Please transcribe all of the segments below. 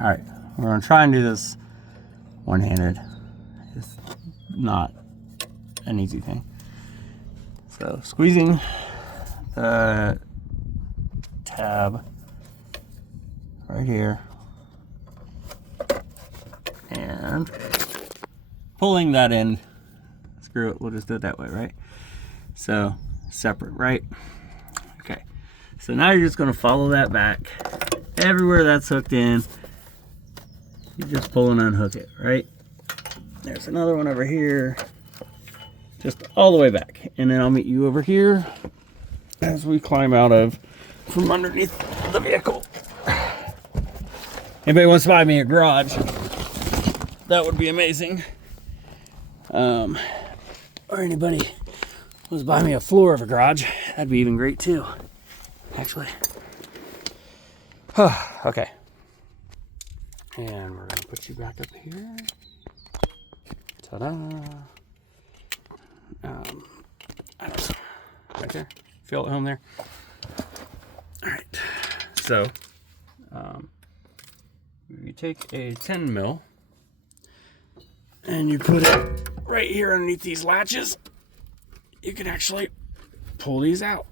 All right, we're gonna try and do this one-handed. It's not an easy thing. So squeezing the tab right here and pulling that in. Screw it, we'll just do it that way, right? So separate, right? Okay, so now you're just gonna follow that back everywhere that's hooked in. You just pull and unhook it, right? There's another one over here, just all the way back. And then I'll meet you over here as we climb out from underneath the vehicle. Anybody wants to buy me a garage, that would be amazing. Or anybody wants to buy me a floor of a garage, that'd be even great too, actually. Okay. And we're gonna put you back up here. Ta-da. I don't know. Right there. Feel at home there. All right. So, you take a 10 mil and you put it right here underneath these latches. You can actually pull these out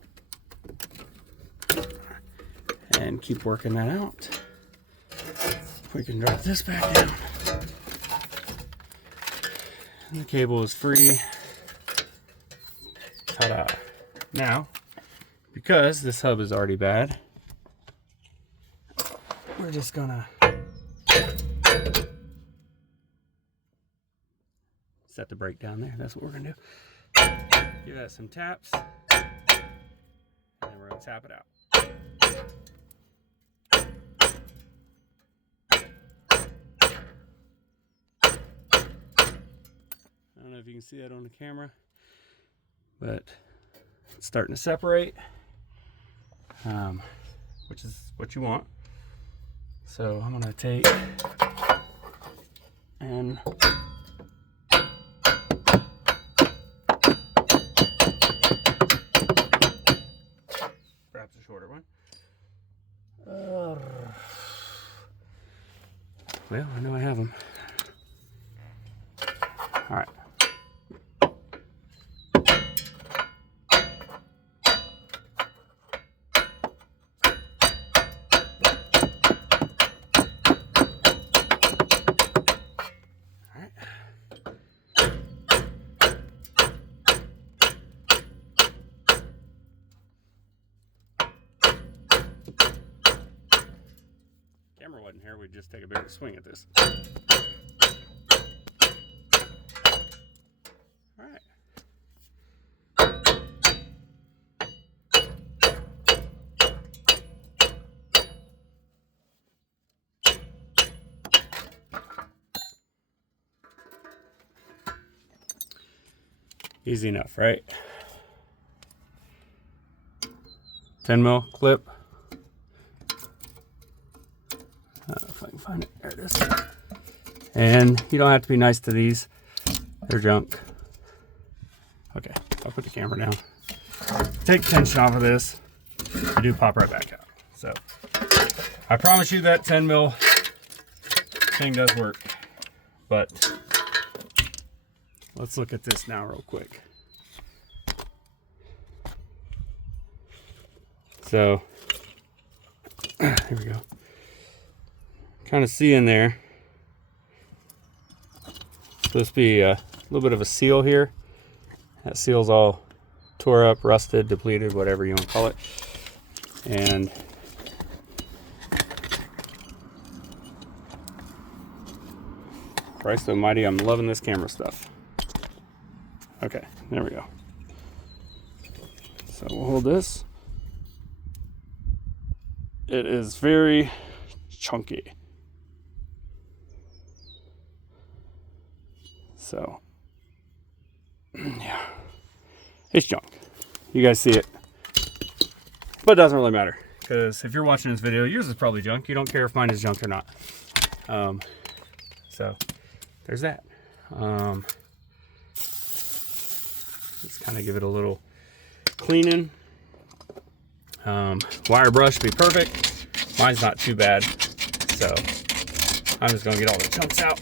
and keep working that out. We can drop this back down. And the cable is free. Ta-da. Now, because this hub is already bad, we're just gonna set the brake down there. That's what we're gonna do. Give that some taps, and then we're gonna tap it out. I don't know if you can see that on the camera, but it's starting to separate, which is what you want. So I'm gonna take and perhaps a shorter one. Well, I know I have them. All right. Camera wasn't here, we'd just take a bigger swing at this. All right. Easy enough, right? 10 mil clip. If I can find it, there it is. And you don't have to be nice to these, they're junk. Okay, I'll put the camera down. Take tension off of this, you do pop right back out. So, I promise you that 10 mil thing does work, but let's look at this now real quick. So, here we go. Kind of see in there. Supposed to be a little bit of a seal here. That seal's all tore up, rusted, depleted, whatever you want to call it. And Christ almighty, I'm loving this camera stuff. Okay, there we go. So we'll hold this. It is very chunky. So, yeah, it's junk. You guys see it, but it doesn't really matter because if you're watching this video, yours is probably junk. You don't care if mine is junk or not. So there's that. Let's kind of give it a little cleaning. Wire brush would be perfect. Mine's not too bad, so I'm just gonna get all the chunks out.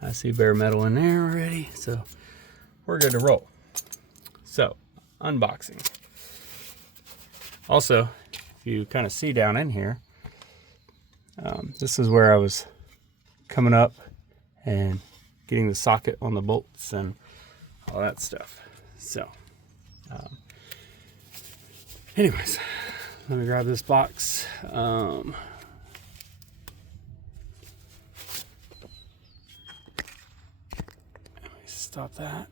I see bare metal in there already, so we're good to roll. So, unboxing. Also, if you kind of see down in here, this is where I was coming up and getting the socket on the bolts and all that stuff. So, anyways, let me grab this box. Let me stop that.